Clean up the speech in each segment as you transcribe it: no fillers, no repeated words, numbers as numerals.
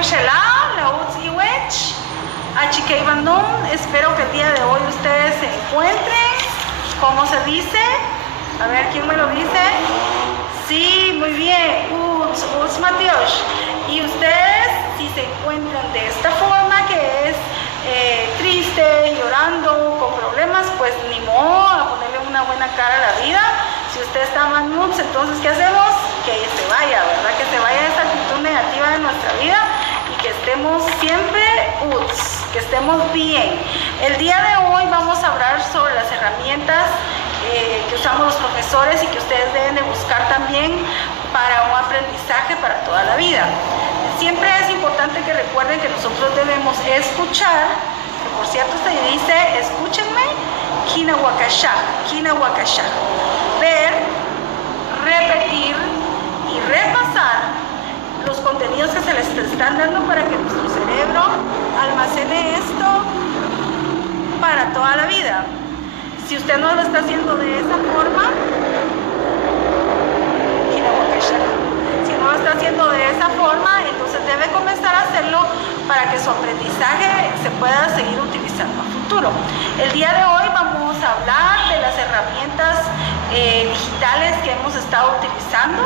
Kushela, la Uzi Wech, Achike Bandung. Espero que el día de hoy ustedes se encuentren. ¿Cómo se dice? A ver, ¿quién me lo dice? Sí, muy bien. Uts Matios. Y ustedes, si se encuentran de esta forma, que es triste, llorando, con problemas, pues ni modo, a ponerle una buena cara a la vida. Si usted está más nuts, entonces ¿qué hacemos? Que se vaya, ¿verdad? Que se vaya esa actitud negativa de nuestra vida y que estemos siempre uts, que estemos bien. El día de hoy vamos a hablar sobre las herramientas que usamos los profesores y que ustedes deben de buscar también para un aprendizaje para toda la vida. Siempre es importante que recuerden que nosotros debemos escuchar, que por cierto se dice, escúchenme, kina wakasha, ver, repetir y repasar los contenidos que se les están dando para que nuestro cerebro almacene esto para toda la vida. Si usted no lo está haciendo de esa forma, si no lo está haciendo de esa forma, entonces debe comenzar a hacerlo para que su aprendizaje se pueda seguir utilizando a futuro. El día de hoy vamos a hablar de las herramientas digitales que hemos estado utilizando.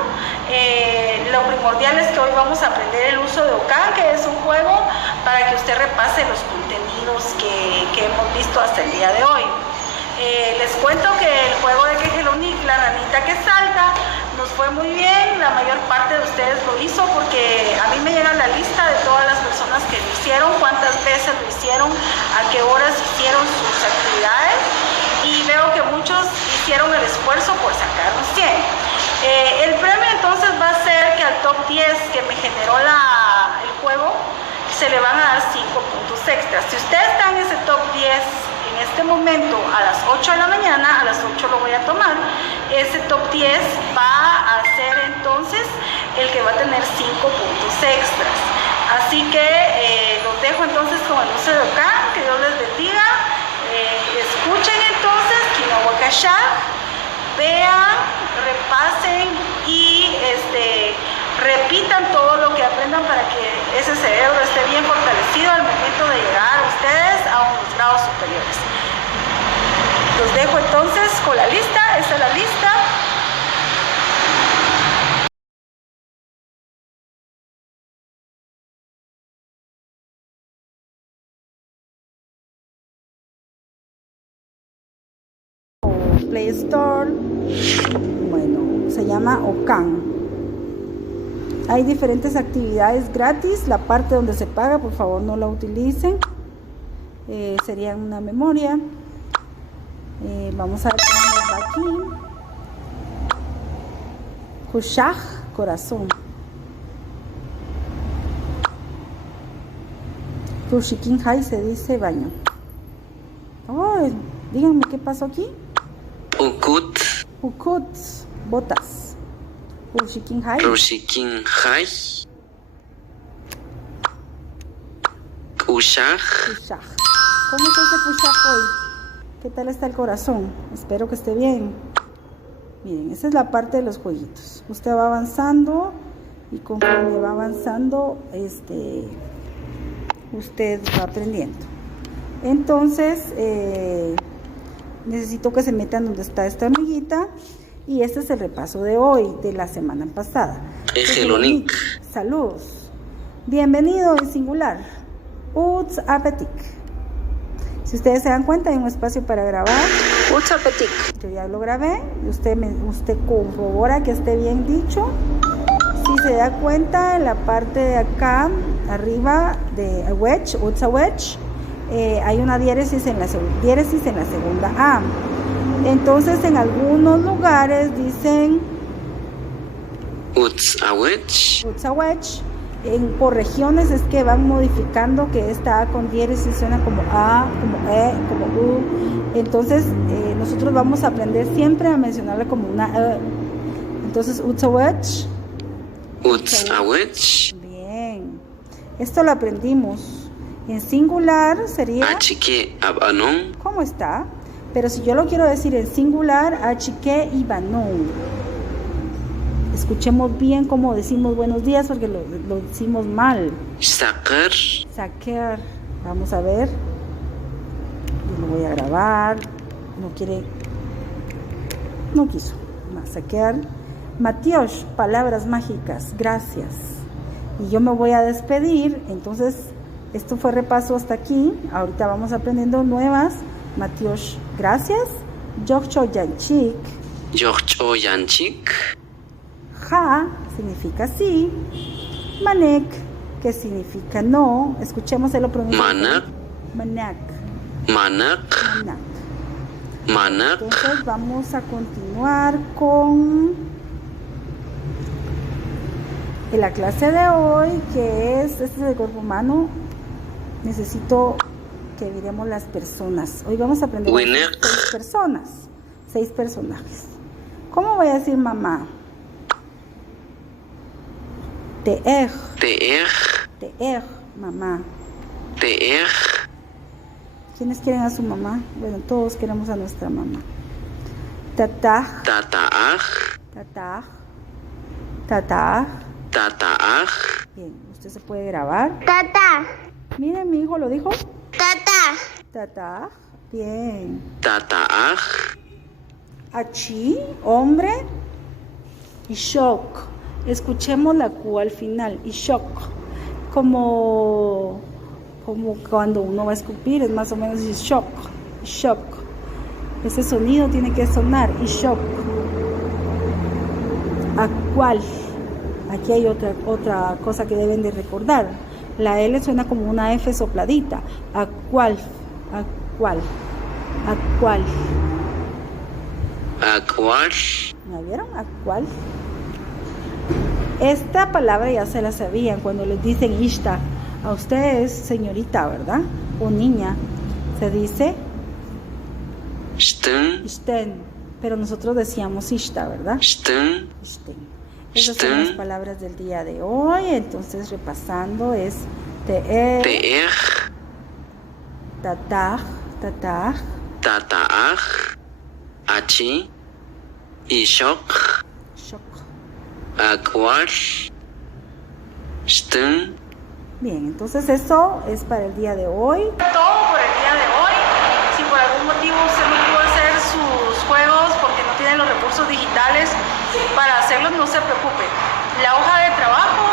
Lo primordial es que hoy vamos a aprender el uso de Okan, que es un juego para que usted repase los contenidos que hemos visto hasta el día de hoy. Les cuento que el juego de Kejelonik, la ranita que salta, nos fue muy bien. La mayor parte de ustedes lo hizo porque a mí me llega la lista de todas las personas que lo hicieron, cuántas veces lo hicieron, a qué horas hicieron sus actividades, y veo que muchos hicieron el esfuerzo por sacar un 100. El premio entonces va a ser que al top 10 que me generó el juego se le van a dar 5 puntos extras. Si usted está en ese top 10 en este momento a las 8 de la mañana, a las 8 lo voy a tomar, ese top 10 va a ser entonces el que va a tener 5 puntos extras. Así que los dejo entonces con el uso de Okan, que Dios les bendiga. Escuchen entonces Kinawakasha, vean, repasen y repitan todo lo que aprendan para que ese cerebro esté bien fortalecido al momento de llegar a ustedes a unos grados superiores. Los dejo entonces con la lista. Esta es la lista. Play Store, bueno, se llama Okan. Hay diferentes actividades gratis. La parte donde se paga, por favor no la utilicen, sería una memoria. Vamos a ver cómo nos va aquí. Kushaj, corazón. Kushikin Hai se dice baño. Oh, díganme qué pasó aquí. Ukut, botas. Rushikin Hai. Kushaj. ¿Cómo es ese Kushaj hoy? ¿Qué tal está el corazón? Espero que esté bien. Miren, esa es la parte de los jueguitos. Usted va avanzando y conforme va avanzando, usted va aprendiendo. Entonces, necesito que se metan donde está esta hormiguita. Y este es el repaso de hoy, de la semana pasada. Kejelonik. Salud. Bienvenido en singular. Uts Apetik. Si ustedes se dan cuenta, hay un espacio para grabar. Uts Apetik. Yo ya lo grabé. Usted corrobora que esté bien dicho. Si se da cuenta, en la parte de acá, arriba de Wedge, Uts Wedge, hay una diéresis en la segunda A. Entonces en algunos lugares dicen Utsawech. Por regiones es que van modificando que esta A con diéresis suena como A, como E, como U. Entonces nosotros vamos a aprender siempre a mencionarla como una E. Entonces Utsawech. Bien. Esto lo aprendimos. En singular sería Achike abanon. ¿Cómo está? Pero si yo lo quiero decir en singular, Achike y Banón. Escuchemos bien cómo decimos buenos días porque lo decimos mal. Sacar. Sacar. Vamos a ver. Yo lo voy a grabar. No quiso. Sacar. Matiosh, palabras mágicas. Gracias. Y yo me voy a despedir. Entonces, esto fue repaso hasta aquí. Ahorita vamos aprendiendo nuevas. Matiosh, gracias. Yokcho Yanchik. Yokcho Yanchik. Ja significa sí. Manek, que significa no. Escuchemos el pronunciar. Manak. Manak. Manak. Manak. Manak. Entonces vamos a continuar con la clase de hoy, que este es el cuerpo humano. Necesito que miremos las personas. Hoy vamos a aprender 6 personas, 6 personajes. ¿Cómo voy a decir mamá? Te'er. Te'er. Te'er, mamá. Te'er. ¿Quiénes quieren a su mamá? Bueno, todos queremos a nuestra mamá. Tataj. Tata'aj. Tataj. Tataj. Tata'aj. Bien, usted se puede grabar. Tata. Miren, mi hijo lo dijo. Tata. Tataj. Bien. Tata'aj. Achi, hombre. Y shock. Escuchemos la Q al final. Y shock. Como cuando uno va a escupir, es más o menos y shock. Shock. Ese sonido tiene que sonar. Y shock. ¿A cuál? Aquí hay otra cosa que deben de recordar. La L suena como una F sopladita. ¿A cuál? ¿A cuál? ¿A cuál? ¿A cuál? ¿Me vieron? ¿A cuál? Esta palabra ya se la sabían cuando les dicen ishta. A ustedes, señorita, ¿verdad? O niña. Se dice Shten. ishten. Pero nosotros decíamos ishta, ¿verdad? Shten. Ishten. Esas son las palabras del día de hoy. Entonces, repasando, es te'er, Te'er. tataj, tataj, Tata'aj. Achi. Y shock. shock. ¿A cuál? Shten. Bien, entonces eso es para el día de hoy. Todo por el día de hoy. Si por algún motivo usted no pudo hacer sus juegos porque no tiene los recursos digitales para hacerlos, no se preocupe. La hoja de trabajo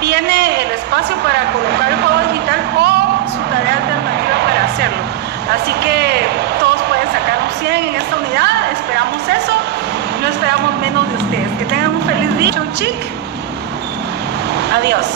viene el espacio para colocar el juego digital o su tarea alternativa para hacerlo. Así que todos pueden sacar un 100 en esta unidad. Esperamos eso. No esperamos menos de ustedes. Que tengan un feliz día. Chau, chic. Adiós.